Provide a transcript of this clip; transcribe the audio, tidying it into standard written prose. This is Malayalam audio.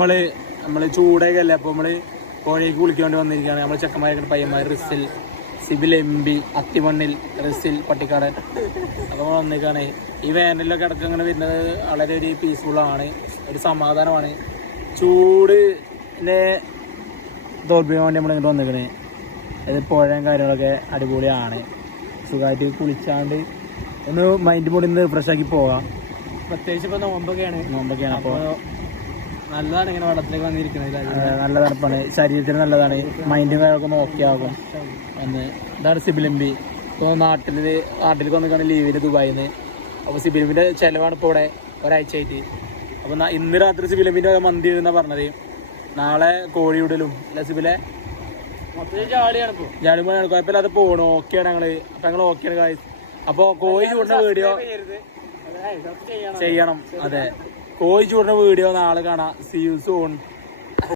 നമ്മള് ചൂടൊക്കെ അല്ലേ, അപ്പൊ നമ്മള് കോഴയ്ക്ക് കുളിക്കാൻ വേണ്ടി വന്നിരിക്കുകയാണ്. നമ്മള് ചെക്കന്മാരെ പയ്യന്മാർ റിസിൽ സിബിൽ MP അത്തിമണ്ണിൽ റിസിൽ പട്ടിക്കാടൻ അപ്പോൾ വന്നിരിക്കുകയാണ്. ഈ വേനലിലൊക്കെ ഇടയ്ക്ക് അങ്ങനെ വരുന്നത് വളരെ ഒരു പീസ്ഫുള്ളാണ്, ഒരു സമാധാനമാണ്. ചൂടിനെ തോൽപ്പിക്കാൻ വേണ്ടി നമ്മൾ ഇങ്ങോട്ട് വന്നിരിക്കണേ. അത് പുഴയും കാര്യങ്ങളൊക്കെ അടിപൊളിയാണ്. സുഖമായിട്ട് കുളിച്ചാണ്ട് ഒന്ന് മൈൻഡ് കൂടി ഒന്ന് ഫ്രഷ് ആക്കി പോകാം. പ്രത്യേകിച്ച് ഇപ്പോൾ നോമ്പൊക്കെയാണ്. അപ്പോൾ നല്ലതാണ് ഇങ്ങനെ വെള്ളത്തിലേക്ക് വന്നിരിക്കുന്നത്. നല്ല തണുപ്പാണ്, ശരീരത്തിന് നല്ലതാണ്, മൈൻഡും കാര്യങ്ങളൊക്കെ ഓക്കെ ആകും എന്ന്. ഇതാണ് സിബിൽ MP. ഇപ്പോൾ നാട്ടിലേക്ക് വന്നിട്ടാണ് ലീവിന് ദുബായിൽ നിന്ന്. അപ്പോൾ സിബിൽ MPൻ്റെ ചിലവാണ് ഇപ്പോൾ ഇവിടെ ഒരാഴ്ചയായിട്ട്. അപ്പോൾ ഇന്ന് രാത്രി സിബിൽ MPൻ്റെ മന്തി എന്നാണ് പറഞ്ഞത്. നാളെ കോഴിയുടലും അല്ല സിബിലെ ജാളിയാണ്. കുഴപ്പമില്ലാതെ പോകണം. ഓക്കെയാണ് ഞങ്ങള്. അപ്പം ഞങ്ങൾ ഓക്കെയാണ് കാര്യം. അപ്പോൾ കോഴി ചൂടുന്ന വീഡിയോ ചെയ്യണം. അതെ, കോഴി ചൂടുന്ന വീഡിയോ നാളെ കാണാം. See you soon.